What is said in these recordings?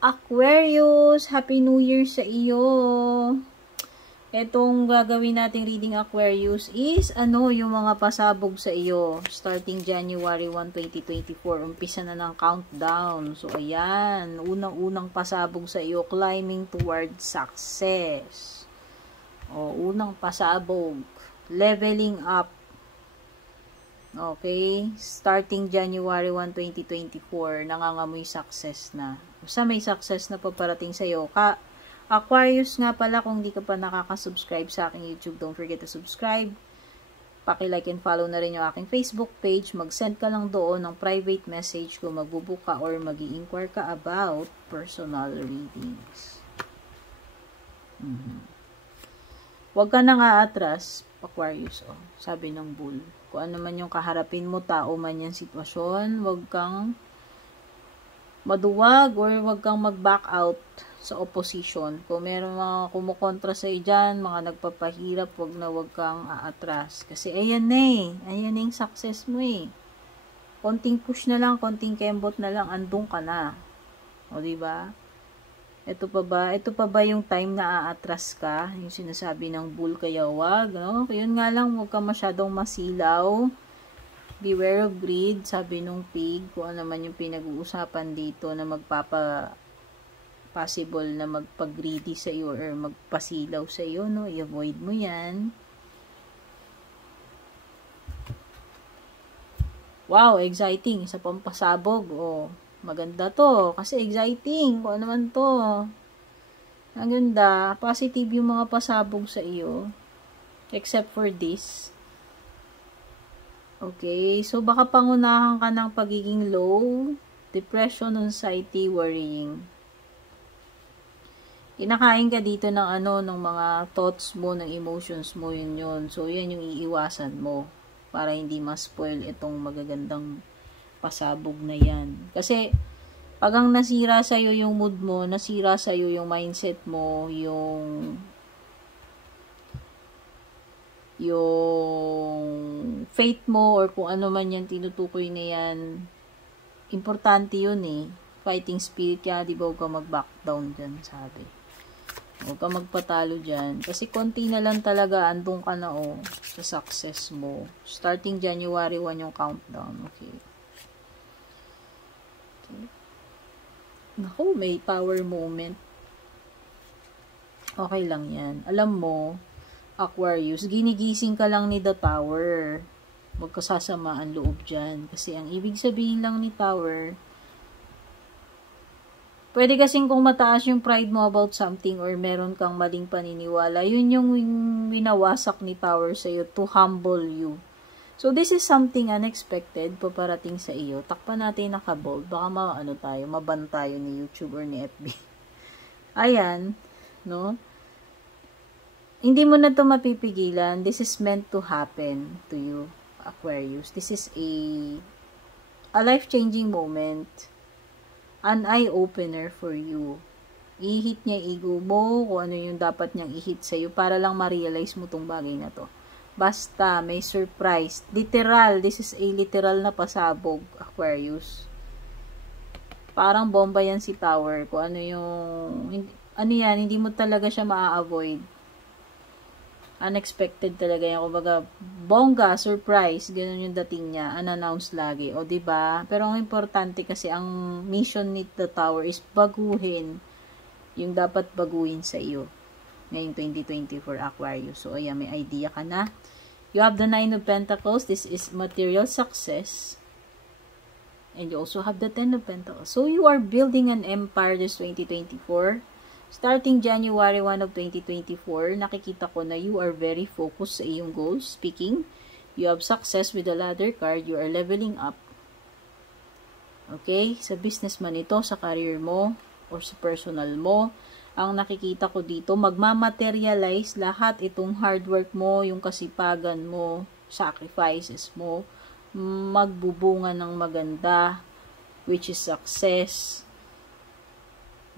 Aquarius, Happy New Year sa iyo. Etong gagawin nating reading Aquarius is yung mga pasabog sa iyo. Starting January 1, 2024, umpisa na ng countdown. So ayan, unang-unang pasabog sa iyo, climbing towards success. Unang pasabog, leveling up. Okay, starting January 1, 2024, nangangamoy success na. Basta may success na paparating sa iyo. Aquarius nga pala, kung di ka pa nakaka-subscribe sa aking YouTube, don't forget to subscribe. Paki-like and follow na rin yung aking Facebook page. Mag-send ka lang doon ng private message kung magbubuka or mag-i-inquire ka about personal readings. Huwag ka nang aatras, Aquarius, sabi ng bull. Kung ano man yung kaharapin mo, tao man yung sitwasyon, huwag kang maduwag or huwag kang mag-back out sa opposition. Kung meron mga kumukontra sa iyo dyan, mga nagpapahirap, huwag kang aatras. Kasi ayan na yung success mo Konting push na lang, konting kembot na lang, andun ka na. Diba? Ito pa ba yung time na aatras ka? Yung sinasabi ng bull, kaya wag, Yun nga lang, huwag ka masyadong masilaw. Beware of greed, sabi nung pig. Kung ano man yung pinag-uusapan dito na possible na magpag-greedy sa iyo or magpasilaw sa iyo, I-avoid mo yan. Wow, exciting. Isa pang pasabog. Maganda to. Kasi exciting. Kung ano naman to. Ang ganda. Positive yung mga pasabog sa iyo. Except for this. Okay. So, baka pangunahan ka ng pagiging low. Depression, anxiety, worrying. Kinakain ka dito ng ng mga thoughts mo, ng emotions mo, yun. So, yan yung iiwasan mo. Para hindi ma-spoil itong magagandang pasabog na yan. Kasi, pag ang nasira sa'yo yung mood mo, nasira sa'yo yung mindset mo, yung faith mo, or kung ano man yan, tinutukoy na yan, importante yun Fighting spirit, kaya di ba huwag ka mag-back down dyan, sabi. Huwag ka magpatalo dyan. Kasi konti na lang talaga, andun ka na sa success mo. Starting January 1 yung countdown. Okay. Naku, may power moment. Okay lang yan. Alam mo, Aquarius, ginigising ka lang ni the Tower. Huwag ka sasamaan loob dyan. Kasi ang ibig sabihin lang ni Tower, pwede kasing kung mataas yung pride mo about something or meron kang maling paniniwala, yun yung winawasak ni Tower sa'yo to humble you. So, this is something unexpected paparating sa iyo. Takpan natin naka-bold. Baka maban tayo ni YouTube or ni FB. Ayan, Hindi mo na to mapipigilan. This is meant to happen to you, Aquarius. This is a life-changing moment. An eye-opener for you. I-hit niya ego mo, kung ano yung dapat niyang i-hit sa'yo para lang ma-realize mo tong bagay na to. Basta, may surprise. Literal, this is a literal na pasabog, Aquarius. Parang bomba yan si Tower. Kung yan, hindi mo talaga siya maa-avoid. Unexpected talaga yan. Kumbaga, bongga, surprise, ganun yung dating niya. Unannounced lagi. Diba? Pero ang importante kasi, ang mission ni the Tower is baguhin yung dapat baguhin sa iyo. Ngayong 2024 Aquarius. So, ayan, may idea ka na. You have the 9 of Pentacles. This is material success. And you also have the 10 of Pentacles. So, you are building an empire this 2024. Starting January 1 of 2024, nakikita ko na you are very focused sa iyong goals. Speaking, you have success with the ladder card. You are leveling up. Okay? Sa business man ito, sa career mo, or sa personal mo, ang nakikita ko dito, magmamaterialize lahat itong hard work mo, yung kasipagan mo, sacrifices mo, magbubunga ng maganda, which is success.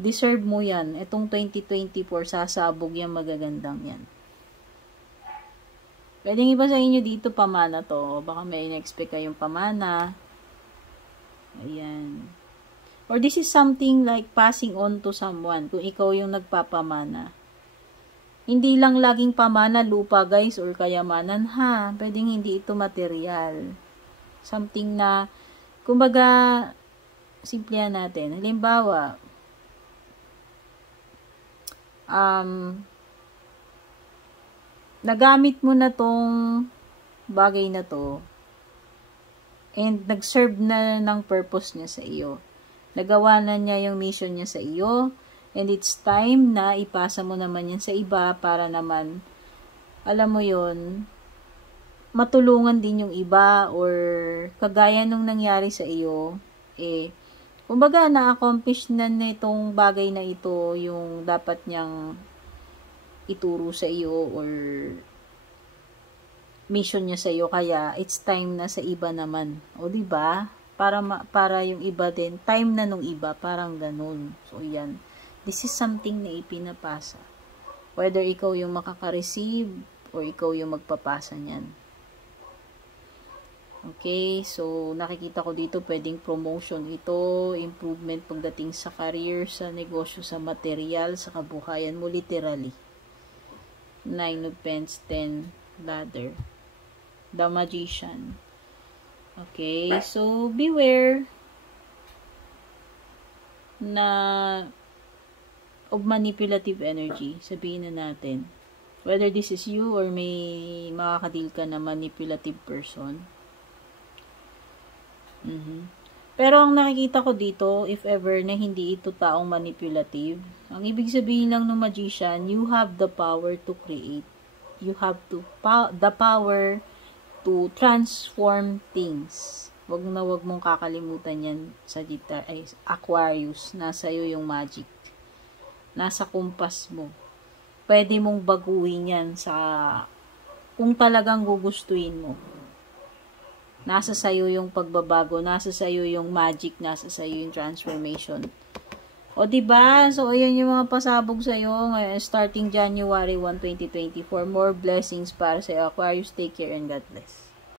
Deserve mo yan. Itong 2024, sasabog yan, magagandang yan. Pwedeng iba sa inyo dito, pamana to. Baka may in-expect kayong pamana. Ayan. Or this is something like passing on to someone, kung ikaw yung nagpapamana. Hindi lang laging pamana lupa guys, or kayamanan ha. Pwedeng hindi ito material. Something na, kumbaga, simplihan natin. Halimbawa, nagamit mo na tong bagay na to, and nag-serve na ng purpose niya sa iyo. Nagawa na niya yung mission niya sa iyo, and it's time na ipasa mo naman yan sa iba para naman, alam mo yon, matulungan din yung iba, or kagaya nung nangyari sa iyo, kumbaga na-accomplish na nitong bagay na ito yung dapat niyang ituro sa iyo or mission niya sa iyo, kaya it's time na sa iba naman. O di ba? Para yung iba din, time na nung iba, parang ganun. So yan. This is something na ipinapasa. Whether ikaw yung makaka-receive or ikaw yung magpapasa niyan. Okay, so nakikita ko dito pwedeng promotion ito, improvement pagdating sa career, sa negosyo, sa material, sa kabuhayan mo literally. 9 of Pentacles, 10 ladder. The Magician. Okay, so beware na of manipulative energy, sabihin na natin. Whether this is you or may makakadil ka na manipulative person. Pero ang nakikita ko dito, if ever na hindi ito taong manipulative, ang ibig sabihin lang ng magician, you have the power to create. You have the power to transform things. Wag mong kakalimutan yan sa Aquarius. Nasa iyo yung magic. Nasa kumpas mo. Pwede mong baguhin yan sa kung talagang gugustuhin mo. Nasa sayo yung pagbabago, nasa sayo yung magic, nasa sayo yung transformation. O diba? So ayan yung mga pasabog sayo ngayon, starting January 1, 2024. More blessings para sa Aquarius. Take care and God bless.